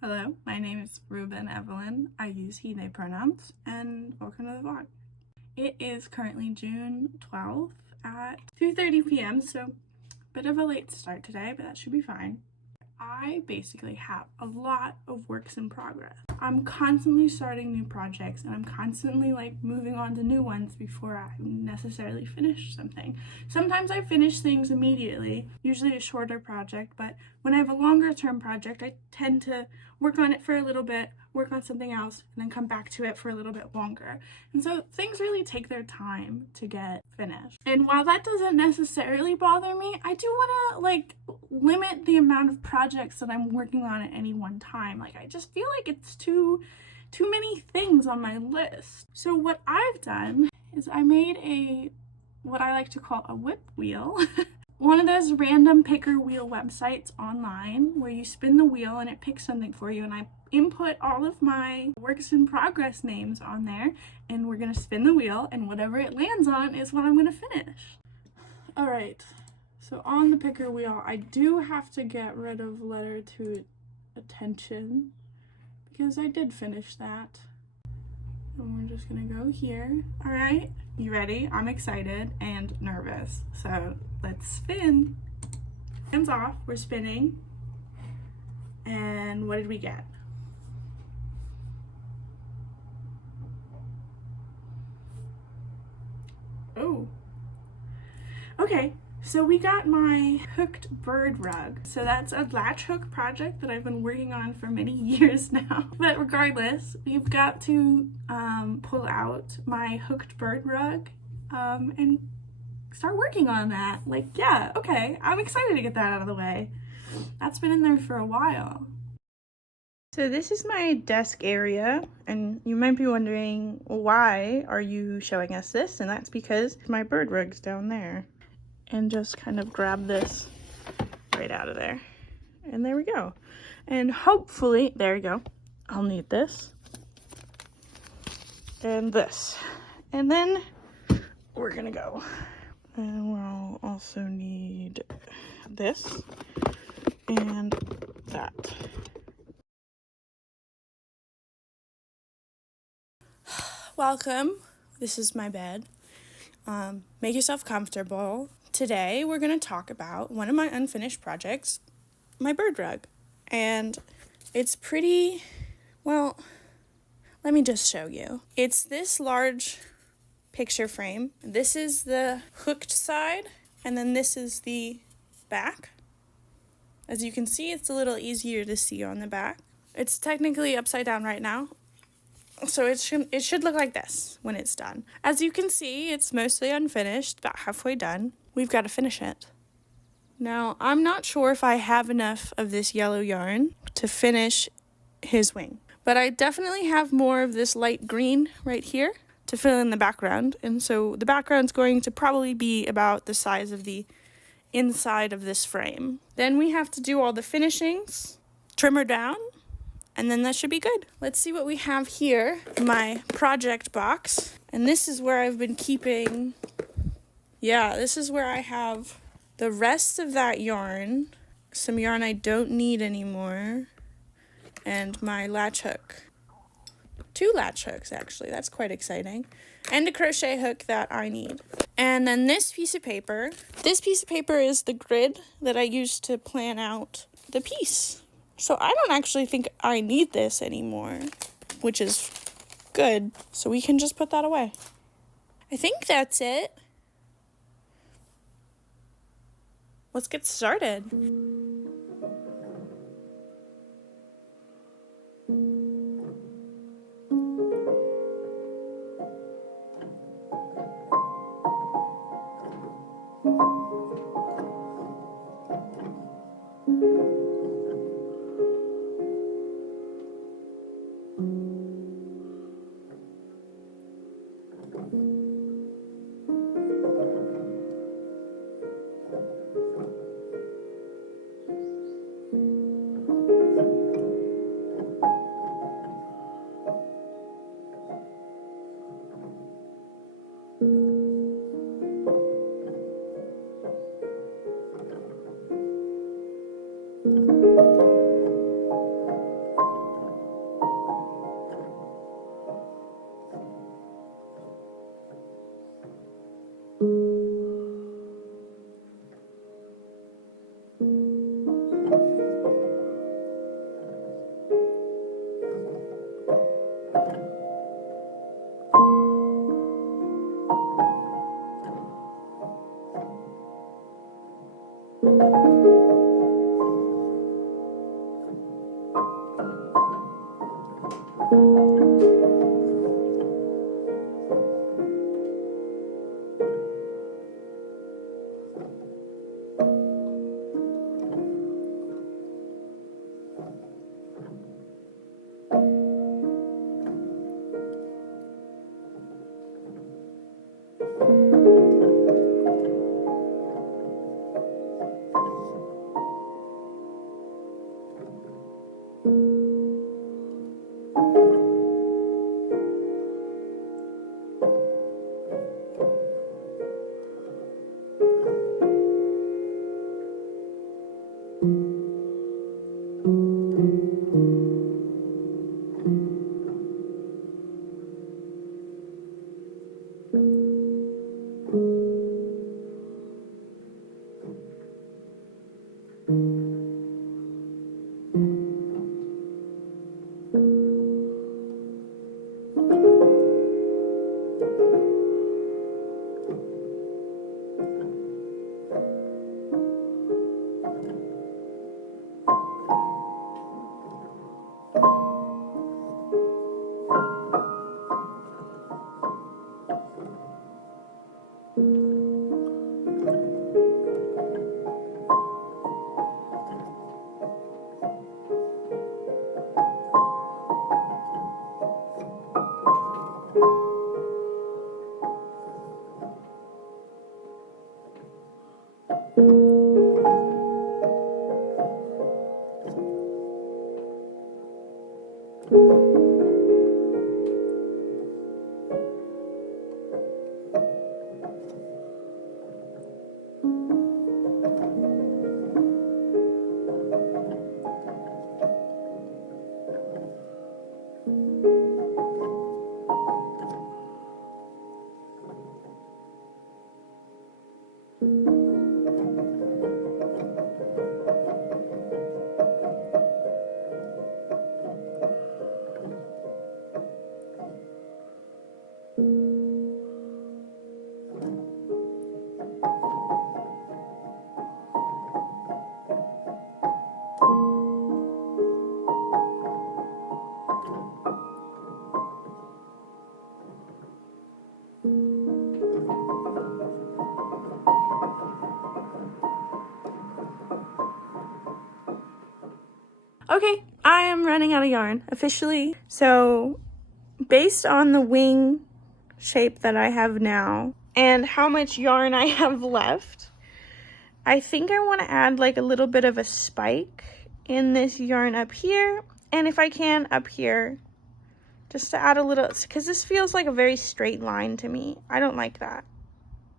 Hello, my name is Ruben Evelyn. I use he, they pronouns, and welcome to the vlog. It is currently June 12th at 2:30 p.m., so a bit of a late start today, but that should be fine. I basically have a lot of works in progress. I'm constantly starting new projects and I'm constantly moving on to new ones before I necessarily finish something. Sometimes I finish things immediately, usually a shorter project, but when I have a longer term project, I tend to work on it for a little bit, work on something else, and then come back to it for a little bit longer. And so things really take their time to get finished. And while that doesn't necessarily bother me, I do want to limit the amount of projects that I'm working on at any one time. I just feel like it's too many things on my list. So what I've done is I made what I like to call a whip wheel. One of those random picker wheel websites online where you spin the wheel and it picks something for you, and I input all of my works in progress names on there, and we're gonna spin the wheel and whatever it lands on is what I'm gonna finish. All right, so on the picker wheel, I do have to get rid of letter to attention because I did finish that. And we're just gonna go here. All right, you ready? I'm excited and nervous, so let's spin. Hands off, we're spinning. And what did we get? Oh, okay. So we got my hooked bird rug. So that's a latch hook project that I've been working on for many years now. But regardless, we've got to pull out my hooked bird rug and start working on that. Yeah, okay, I'm excited to get that out of the way. That's been in there for a while. So this is my desk area, and you might be wondering, why are you showing us this? And that's because my bird rug's down there. And just kind of grab this right out of there. And there we go. And hopefully, there we go. I'll need this. And this. And then we're gonna go. And we'll also need this and that. Welcome. This is my bed. Make yourself comfortable. Today we're going to talk about one of my unfinished projects, my bird rug. And it's pretty, well, let me just show you. It's this large picture frame. This is the hooked side, and then this is the back. As you can see, it's a little easier to see on the back. It's technically upside down right now, so it should look like this when it's done. As you can see, it's mostly unfinished, about halfway done. We've got to finish it. Now, I'm not sure if I have enough of this yellow yarn to finish his wing, but I definitely have more of this light green right here to fill in the background, and so the background's going to probably be about the size of the inside of this frame. Then we have to do all the finishings, trim her down, and then that should be good. Let's see what we have here. My project box. And this is where I've been keeping, this is where I have the rest of that yarn, some yarn I don't need anymore, and my latch hook. 2 latch hooks, actually. That's quite exciting. And a crochet hook that I need. And then this piece of paper. This piece of paper is the grid that I used to plan out the piece. So I don't actually think I need this anymore, which is good. So we can just put that away. I think that's it. Let's get started. Okay, I am running out of yarn officially. So based on the wing shape that I have now and how much yarn I have left, I think I want to add like a little bit of a spike in this yarn up here, and if I can up here, just to add a little, because this feels like a very straight line to me. I don't like that.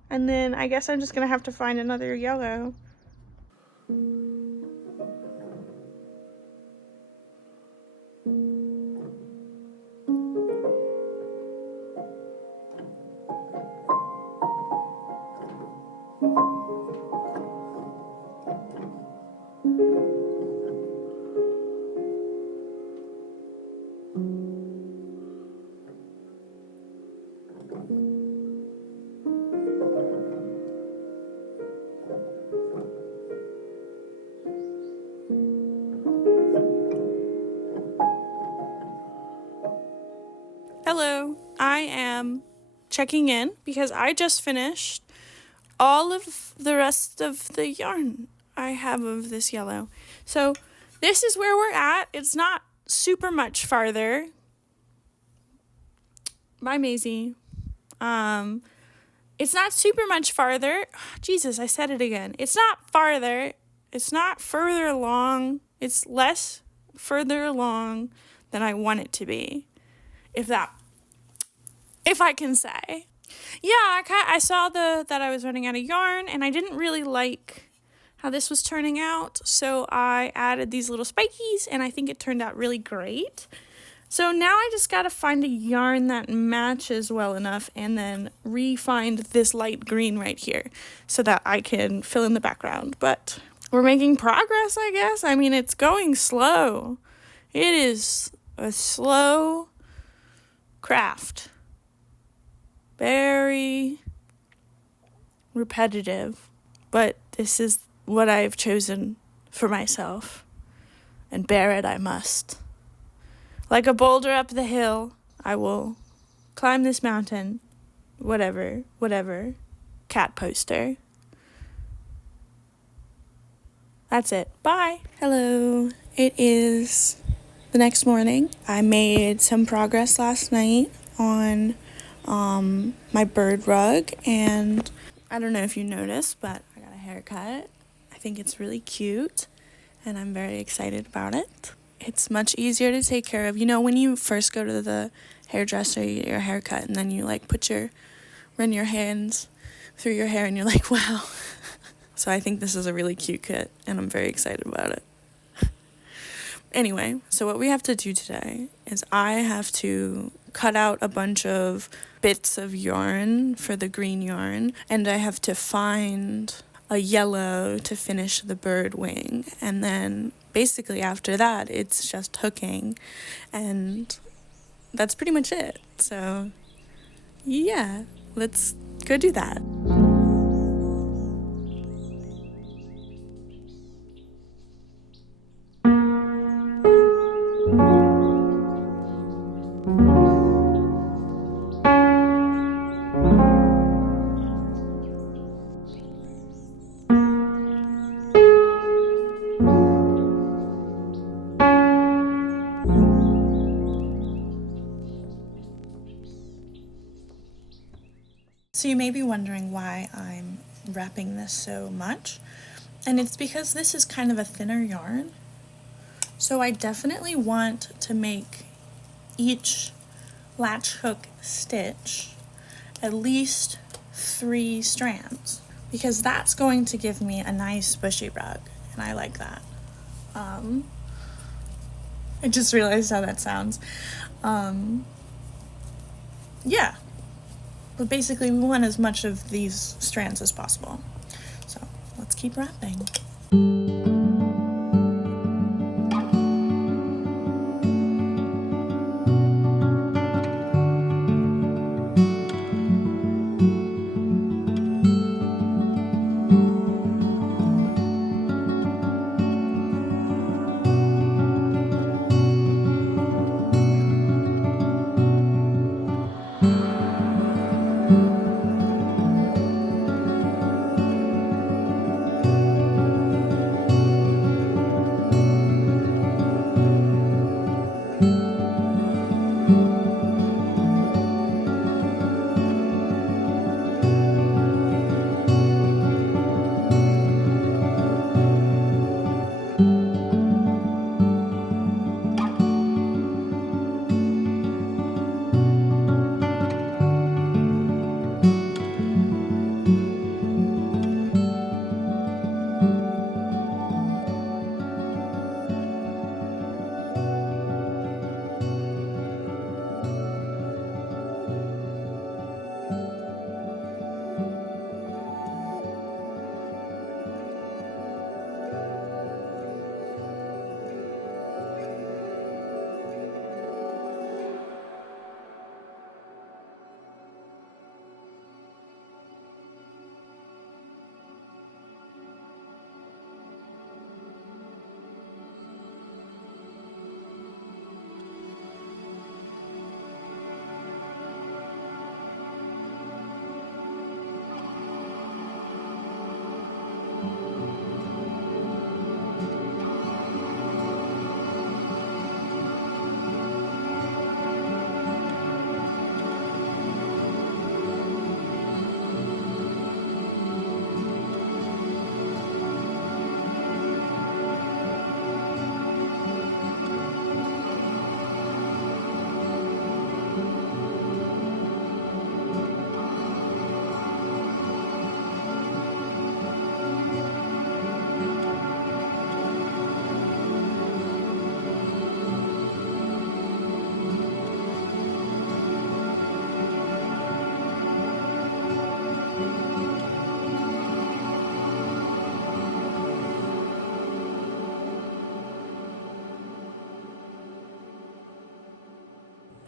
And then I guess I'm just gonna have to find another yellow. Hello, I am checking in because I just finished all of the rest of the yarn I have of this yellow. So this is where we're at. It's not super much farther. Bye, Maisie. It's not super much farther. Jesus, I said it again. It's not farther. It's not further along. It's less further along than I want it to be. If I can say. Yeah, I saw that I was running out of yarn, and I didn't really like how this was turning out, so I added these little spikies, and I think it turned out really great. So now I just gotta find a yarn that matches well enough and then re-find this light green right here so that I can fill in the background. But we're making progress, I guess. I mean, it's going slow. It is a slow craft. Very repetitive. But this is what I've chosen for myself. And bear it I must. Like a boulder up the hill, I will climb this mountain. Whatever. Cat poster. That's it. Bye. Hello. It is the next morning. I made some progress last night on my bird rug, and I don't know if you noticed, but I got a haircut. I think it's really cute, and I'm very excited about it. It's much easier to take care of. You know, when you first go to the hairdresser, you get your haircut, and then you like run your hands through your hair, and you're like, wow. So I think this is a really cute cut, and I'm very excited about it. Anyway, so what we have to do today is I have to cut out a bunch of bits of yarn for the green yarn, and I have to find a yellow to finish the bird wing, and then basically after that it's just hooking, and that's pretty much it. So yeah, let's go do that. So you may be wondering why I'm wrapping this so much, and it's because this is kind of a thinner yarn. So I definitely want to make each latch hook stitch at least 3 strands, because that's going to give me a nice bushy rug, and I like that. I just realized how that sounds. Yeah. But basically, we want as much of these strands as possible. So let's keep wrapping.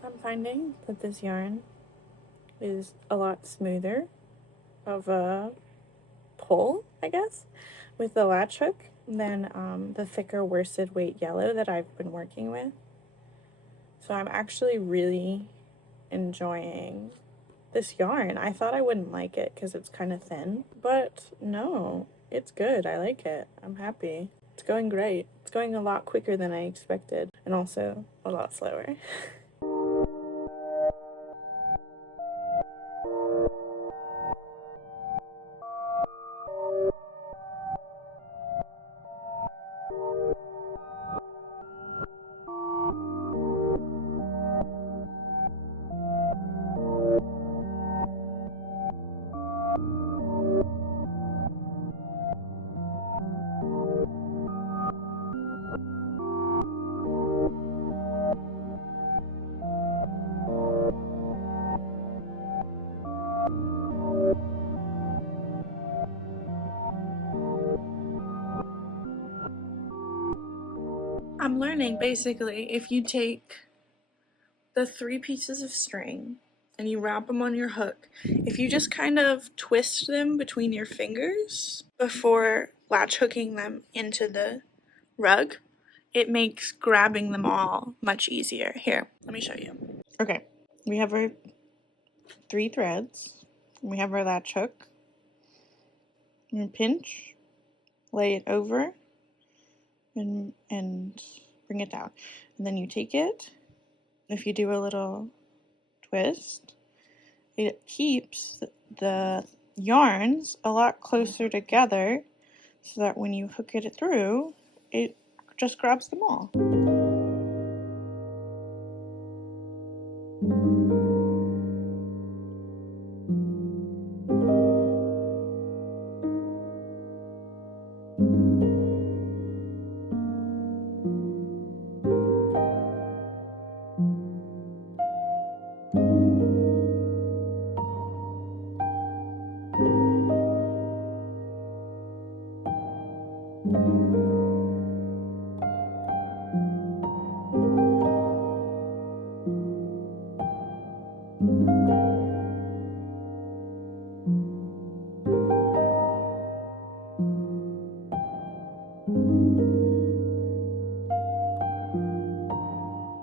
I'm finding that this yarn is a lot smoother of a pull, I guess, with the latch hook than the thicker worsted weight yellow that I've been working with. So I'm actually really enjoying this yarn. I thought I wouldn't like it because it's kind of thin, but no, it's good. I like it. I'm happy. It's going great. It's going a lot quicker than I expected, and also a lot slower. I'm learning basically if you take the 3 pieces of string and you wrap them on your hook, if you just kind of twist them between your fingers before latch hooking them into the rug, it makes grabbing them all much easier. Here, let me show you. Okay, we have our 3 threads. We have our latch hook. And pinch, lay it over, and bring it down. And then you take it. If you do a little twist, it keeps the yarns a lot closer together so that when you hook it through, it just grabs them all.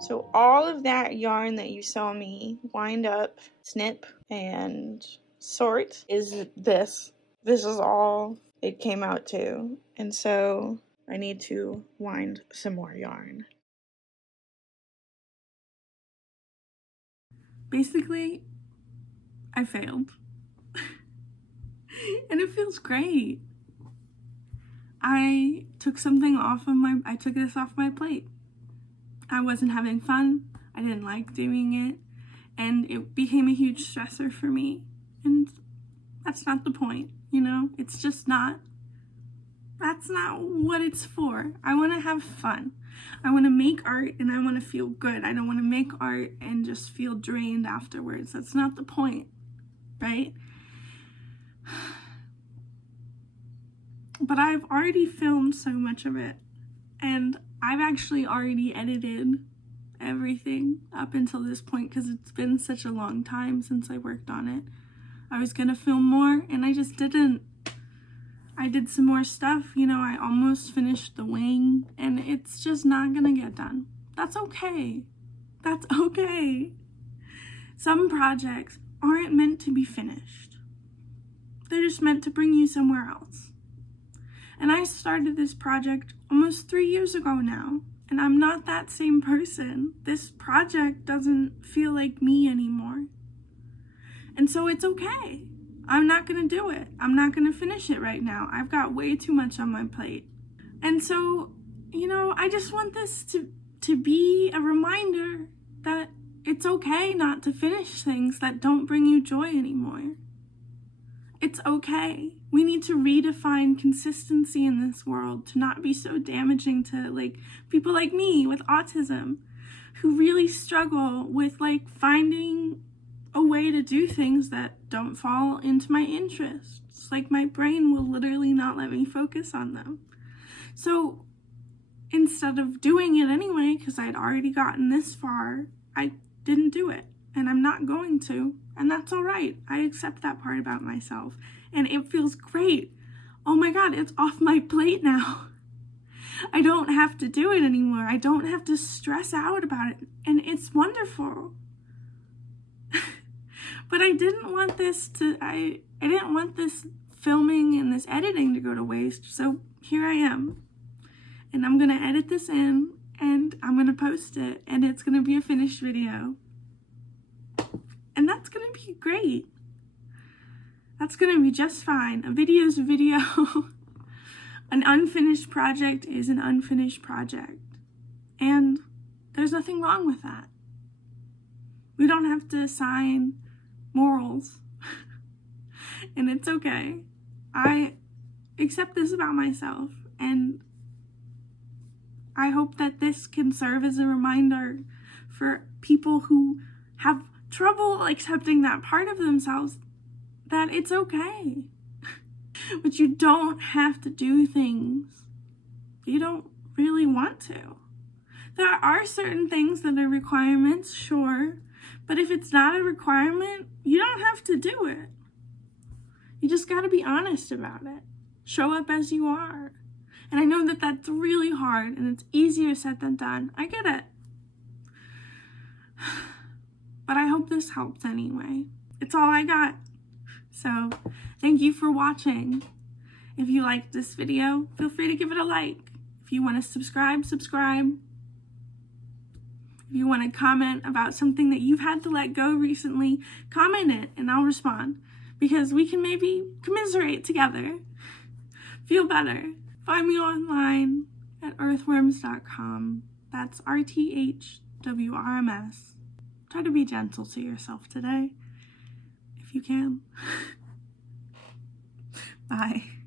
So all of that yarn that you saw me wind up, snip, and sort is this. This is all it came out to. And so I need to wind some more yarn. Basically, I failed. And it feels great. I took this off my plate. I wasn't having fun. I didn't like doing it. And it became a huge stressor for me. And that's not the point, you know? It's just not. That's not what it's for. I want to have fun. I want to make art and I want to feel good. I don't want to make art and just feel drained afterwards. That's not the point, right? But I've already filmed so much of it, and I've actually already edited everything up until this point because it's been such a long time since I worked on it. I was gonna film more and I just didn't. I did some more stuff, you know, I almost finished the wing and it's just not gonna get done. That's okay. That's okay. Some projects aren't meant to be finished. They're just meant to bring you somewhere else. And I started this project almost 3 years ago now, and I'm not that same person. This project doesn't feel like me anymore. And so it's okay. I'm not gonna do it. I'm not gonna finish it right now. I've got way too much on my plate. And so, you know, I just want this to be a reminder that it's okay not to finish things that don't bring you joy anymore. It's okay. We need to redefine consistency in this world to not be so damaging to people like me with autism who really struggle with finding a way to do things that don't fall into my interests. My brain will literally not let me focus on them. So instead of doing it anyway, because I'd already gotten this far, I didn't do it. And I'm not going to. And that's all right. I accept that part about myself. And it feels great. Oh my God, it's off my plate now. I don't have to do it anymore. I don't have to stress out about it. And it's wonderful. But I didn't want this filming and this editing to go to waste. So here I am. And I'm going to edit this in and I'm going to post it. And it's going to be a finished video. And that's going to be great. That's going to be just fine. A video is a video. An unfinished project is an unfinished project. And there's nothing wrong with that. We don't have to assign morals. And it's okay. I accept this about myself. And I hope that this can serve as a reminder for people who have trouble accepting that part of themselves, that it's okay. But you don't have to do things you don't really want to. There are certain things that are requirements, sure, but if it's not a requirement, you don't have to do it. You just got to be honest about it. Show up as you are. And I know that that's really hard and it's easier said than done. I get it. But I hope this helps anyway. It's all I got. So, thank you for watching. If you liked this video, feel free to give it a like. If you want to subscribe. If you want to comment about something that you've had to let go recently, comment it and I'll respond. Because we can maybe commiserate together. Feel better. Find me online at earthworms.com. That's RTHWRMS. Try to be gentle to yourself today, if you can. Bye.